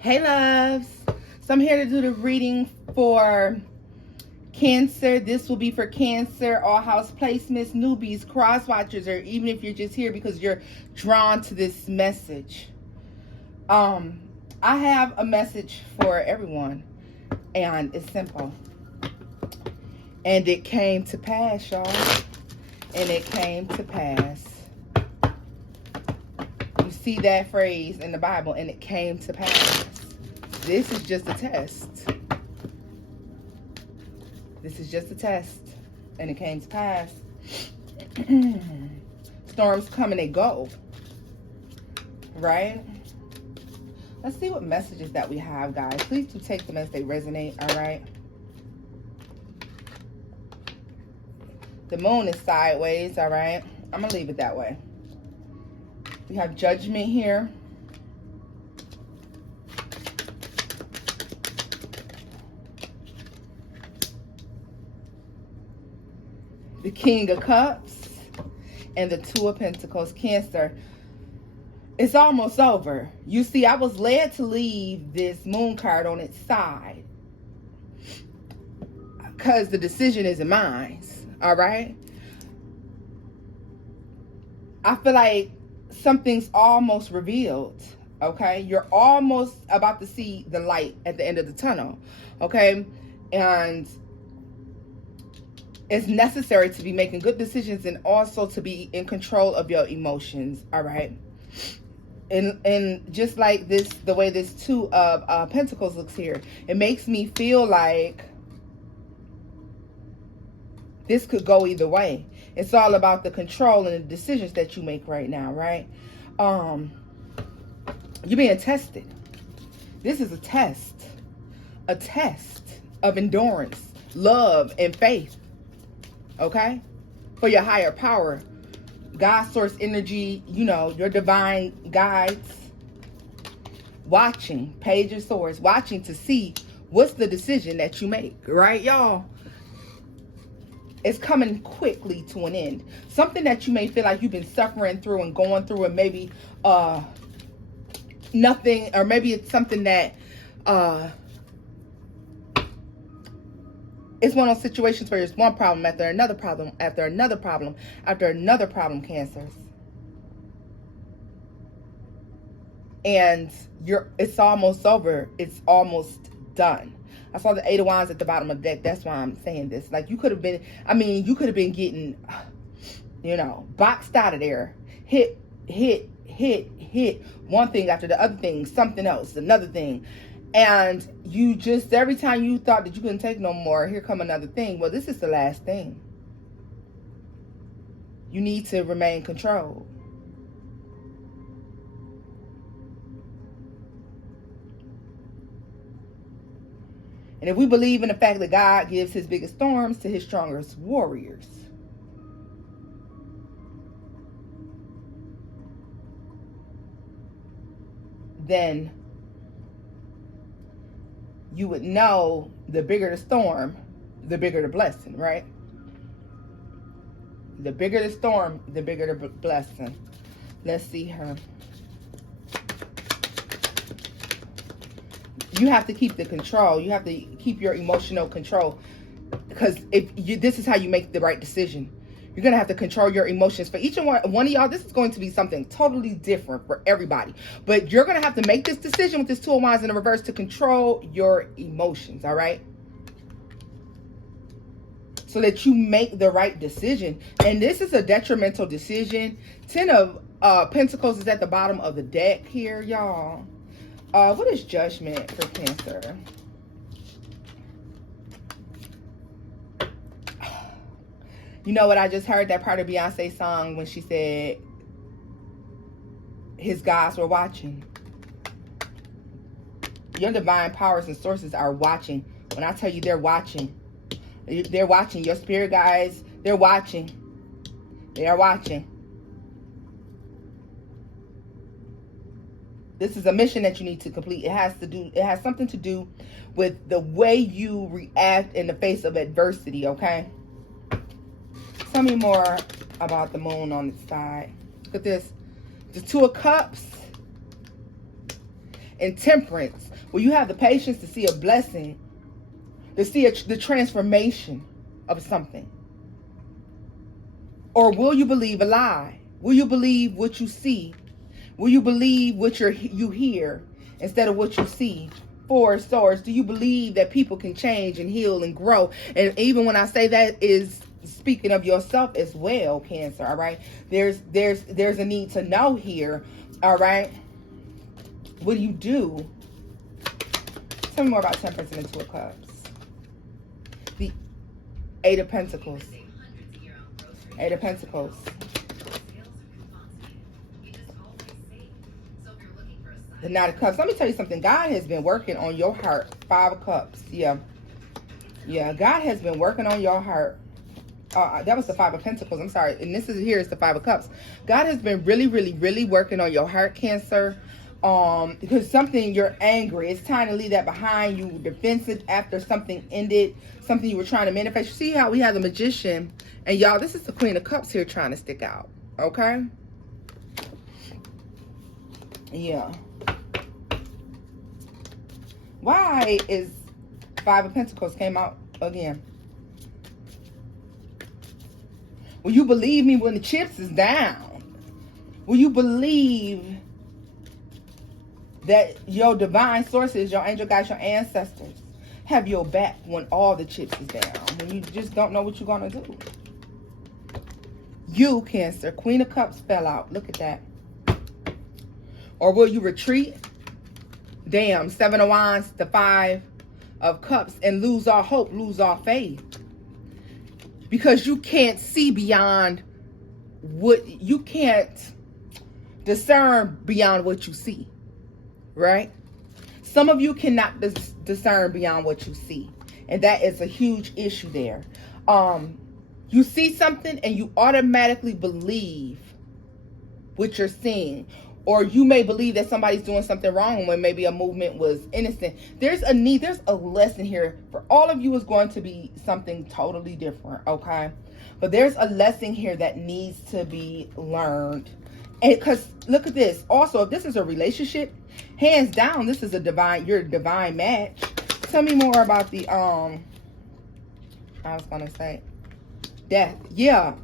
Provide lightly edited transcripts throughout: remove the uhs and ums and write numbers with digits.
Hey loves, so I'm here to do the reading for Cancer. This will be for Cancer, all house placements, newbies, cross watchers, or even if you're just here because you're drawn to this message. I have a message for everyone, and it's simple. And it came to pass, y'all. And it came to pass. You see that phrase in the Bible, and it came to pass. This is just a test. This is just a test. And it came to pass. Storms come and they go. Right? Let's see what messages that we have, guys. Please do take them as they resonate, all right? The moon is sideways, all right? I'm going to leave it that way. We have Judgment here. The King of Cups and the Two of Pentacles. Cancer, it's almost over. You see, I was led to leave this moon card on its side because the decision isn't mine. All right? I feel like something's almost revealed. Okay? You're almost about to see the light at the end of the tunnel. Okay? And it's necessary to be making good decisions and also to be in control of your emotions. All right? And just like this, the way this Two of Pentacles looks here, it makes me feel like this could go either way. It's all about the control and the decisions that you make right now, right? You're being tested. This is a test of endurance, love, and faith. Okay? For your higher power, God, source, energy, you know, your divine guides. Watching, Page of Swords, watching to see what's the decision that you make, right, y'all? It's coming quickly to an end. Something that you may feel like you've been suffering through and going through, and maybe nothing, or maybe it's something that it's one of those situations where it's one problem after another problem, after another problem, after another problem, Cancers. And it's almost over. It's almost done. I saw the Eight of Wands at the bottom of the deck. That's why I'm saying this. Like, you could have been, you could have been getting, you know, boxed out of there. Hit. One thing after the other thing, something else, another thing. And you just, every time you thought that you couldn't take no more, here come another thing. Well, this is the last thing. You need to remain controlled. And if we believe in the fact that God gives his biggest storms to his strongest warriors, then you would know the bigger the storm, the bigger the blessing, right? The bigger the storm, the bigger the blessing. Let's see her. You have to keep the control. You have to keep your emotional control, because this is how you make the right decision. You're going to have to control your emotions. For each and one of y'all, this is going to be something totally different for everybody. But you're going to have to make this decision with this Two of Wands in the reverse to control your emotions, all right? So that you make the right decision. And this is a detrimental decision. Ten of Pentacles is at the bottom of the deck here, y'all. What is Judgment for Cancer? You know what? I just heard that part of Beyonce's song when she said his gods were watching. Your divine powers and sources are watching. When I tell you they're watching. They're watching. Your spirit guides, they're watching. They are watching. This is a mission that you need to complete. It has something to do with the way you react in the face of adversity, okay? Tell me more about the moon on its side. Look at this. The Two of Cups And temperance, will you have the patience to see a blessing, to see the transformation of something? Or will you believe a lie? Will you believe what you see? Will you believe what you hear instead of what you see? Four swords. Do you believe that people can change and heal and grow? And even when I say that, is speaking of yourself as well, Cancer. All right. There's a need to know here. All right. What do you do? Tell me more about Temperance and the Two of Cups. The Eight of Pentacles. Eight of Pentacles. The Knight of Cups. Let me tell you something. God has been working on your heart. Five of Cups. Yeah. God has been working on your heart. That was the Five of Pentacles. I'm sorry. And here's the Five of Cups. God has been really, really, really working on your heart, Cancer. Because you're angry. It's time to leave that behind. You defensive after something ended. Something you were trying to manifest. You see how we have the Magician. And y'all, this is the Queen of Cups here trying to stick out. Okay? Yeah. Why is Five of Pentacles came out again? Will you believe me when the chips is down? Will you believe that your divine sources, your angel guides, your ancestors have your back when all the chips is down? When you just don't know what you're going to do? You, Cancer, Queen of Cups fell out. Look at that. Or will you retreat? Damn, Seven of Wands, the Five of Cups, and lose all hope, lose all faith. Because you can't see beyond you can't discern beyond what you see. Right? Some of you cannot discern beyond what you see. And that is a huge issue there. You see something and you automatically believe what you're seeing. Or you may believe that somebody's doing something wrong when maybe a movement was innocent. There's a lesson here. For all of you is going to be something totally different, okay? But there's a lesson here that needs to be learned. And because look at this. Also, if this is a relationship, hands down, this is you're a divine match. Tell me more about the I was gonna say death. Yeah.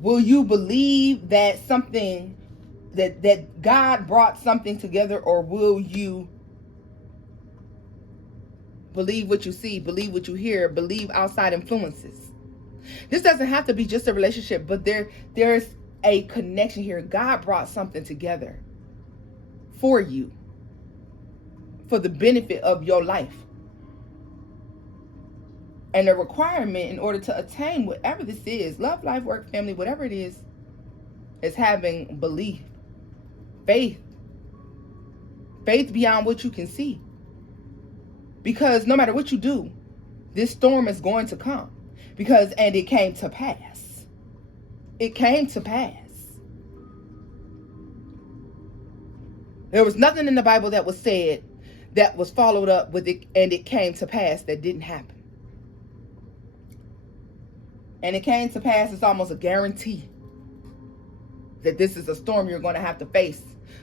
Will you believe that something that God brought something together, or will you believe what you see, believe what you hear, believe outside influences? This doesn't have to be just a relationship, but there's a connection here. God brought something together for you, for the benefit of your life. And the requirement in order to attain whatever this is, love, life, work, family, whatever it is having belief, faith beyond what you can see. Because no matter what you do, this storm is going to come. And it came to pass. It came to pass. There was nothing in the Bible that was said that was followed up with it, and it came to pass that didn't happen. And it came to pass, it's almost a guarantee that this is a storm you're going to have to face.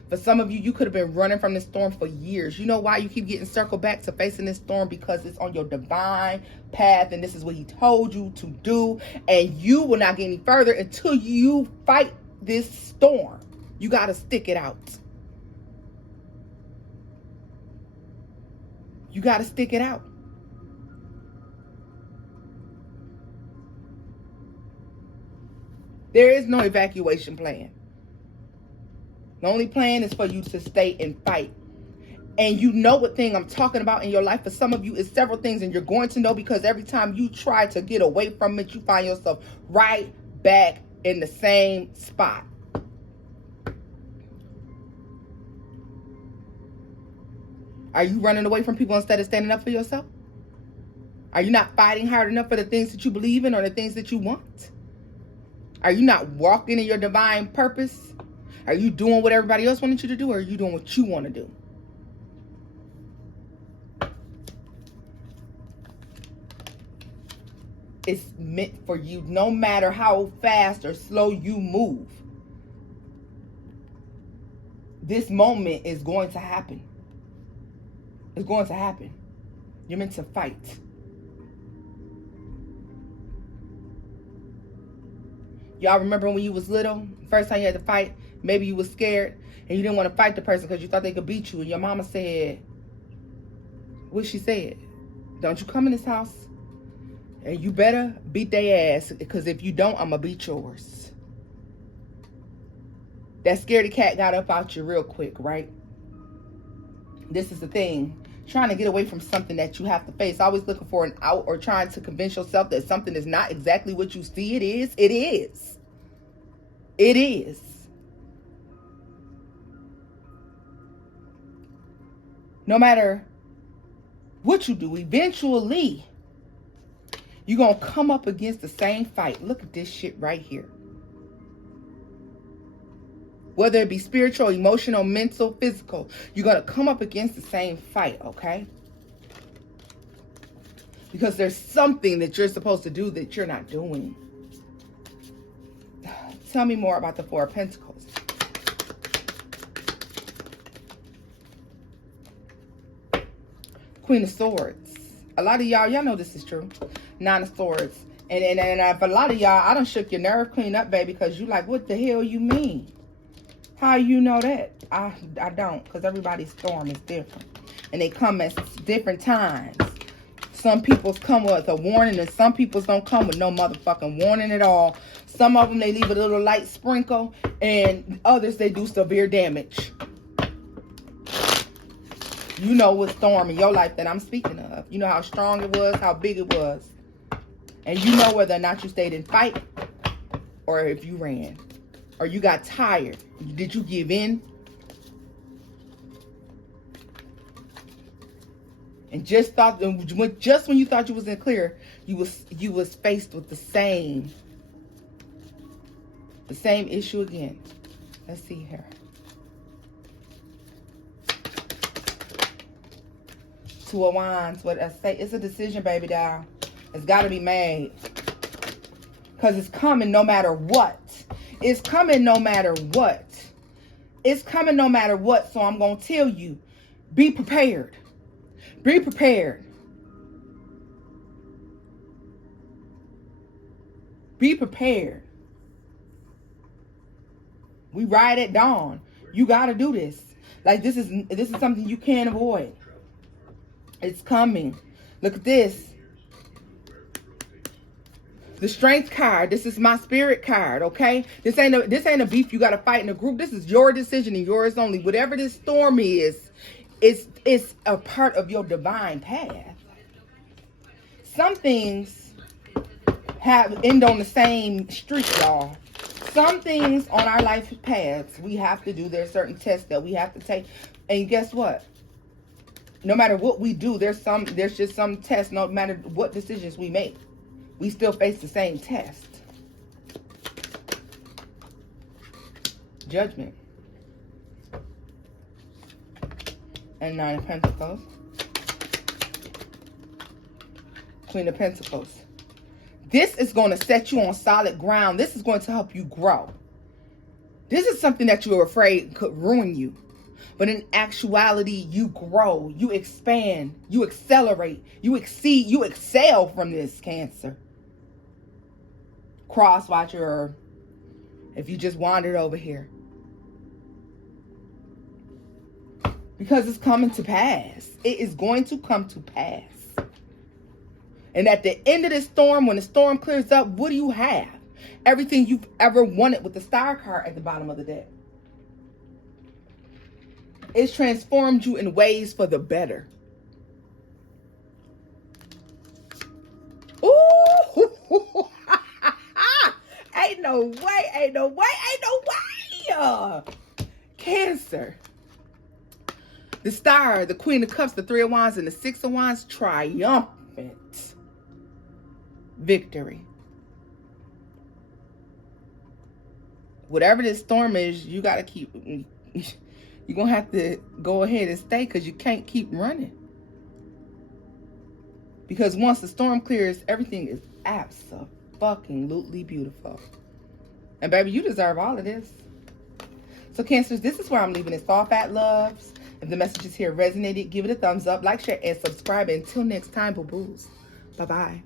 For some of you, you could have been running from this storm for years. You know why you keep getting circled back to facing this storm? Because it's on your divine path, and this is what he told you to do. And you will not get any further until you fight this storm. You got to stick it out. You got to stick it out. There is no evacuation plan. The only plan is for you to stay and fight. And you know what thing I'm talking about in your life. For some of you, it's several things, and you're going to know because every time you try to get away from it, you find yourself right back in the same spot. Are you running away from people instead of standing up for yourself? Are you not fighting hard enough for the things that you believe in or the things that you want? Are you not walking in your divine purpose? Are you doing what everybody else wanted you to do, or are you doing what you want to do? It's meant for you, no matter how fast or slow you move. this moment is going to happen. It's going to happen. You're meant to fight. Y'all remember when you was little, first time you had to fight, maybe you was scared and you didn't want to fight the person because you thought they could beat you, and your mama said, what she said? Don't you come in this house, and you better beat their ass, because if you don't, I'm going to beat yours. That scaredy cat got up out you real quick, right? This is the thing. Trying to get away from something that you have to face. Always looking for an out, or trying to convince yourself that something is not exactly what you see it is. It is. It is. No matter what you do, eventually you're going to come up against the same fight. Look at this shit right here. Whether it be spiritual, emotional, mental, physical, you're going to come up against the same fight, okay? Because there's something that you're supposed to do that you're not doing. Tell me more about the Four of Pentacles. Queen of Swords. A lot of y'all know this is true. Nine of Swords. And for a lot of y'all, I done shook your nerve clean up, baby, because you like, what the hell you mean? How you know that? I don't, because everybody's storm is different. And they come at different times. Some people's come with a warning, and some people's don't come with no motherfucking warning at all. Some of them, they leave a little light sprinkle, and others, they do severe damage. You know what storm in your life that I'm speaking of. You know how strong it was, how big it was. And you know whether or not you stayed in fight, or if you ran, or you got tired. Did you give in? And just when you thought you was in clear, you was faced with the same issue again. Let's see here. Two of Wands. What I say, it's a decision, baby doll. It's got to be made, because it's coming no matter what. It's coming no matter what. It's coming no matter what. So I'm gonna tell you, be prepared. Be prepared. Be prepared. We ride at dawn. You gotta do this. Like this is something you can't avoid. It's coming. Look at this. The Strength card. This is my Spirit card, okay? This ain't a beef you gotta fight in a group. This is your decision and yours only. Whatever this storm is, it's a part of your divine path. Some things end on the same street, y'all. Some things on our life paths we have to do. There's certain tests that we have to take. And guess what? No matter what we do, there's just some tests. No matter what decisions we make, we still face the same test. Judgment. And Nine of Pentacles. Queen of Pentacles. This is going to set you on solid ground. This is going to help you grow. This is something that you were afraid could ruin you. But in actuality, you grow, you expand, you accelerate, you exceed, you excel from this, Cancer. Cross watcher, or if you just wandered over here. Because it's coming to pass. It is going to come to pass. And at the end of this storm, when the storm clears up, what do you have? Everything you've ever wanted, with the Star card at the bottom of the deck. It's transformed you in ways for the better. Ooh! Ain't no way, ain't no way, ain't no way! Cancer. The Star, the Queen of Cups, the Three of Wands, and the Six of Wands, triumphant victory. Whatever this storm is, you got to keep... You're going to have to go ahead and stay, because you can't keep running. Because once the storm clears, everything is absolutely beautiful. And baby, you deserve all of this. So Cancers, this is where I'm leaving it off at, loves. If the messages here resonated, give it a thumbs up, like, share, and subscribe. Until next time, boo-boos. Bye-bye.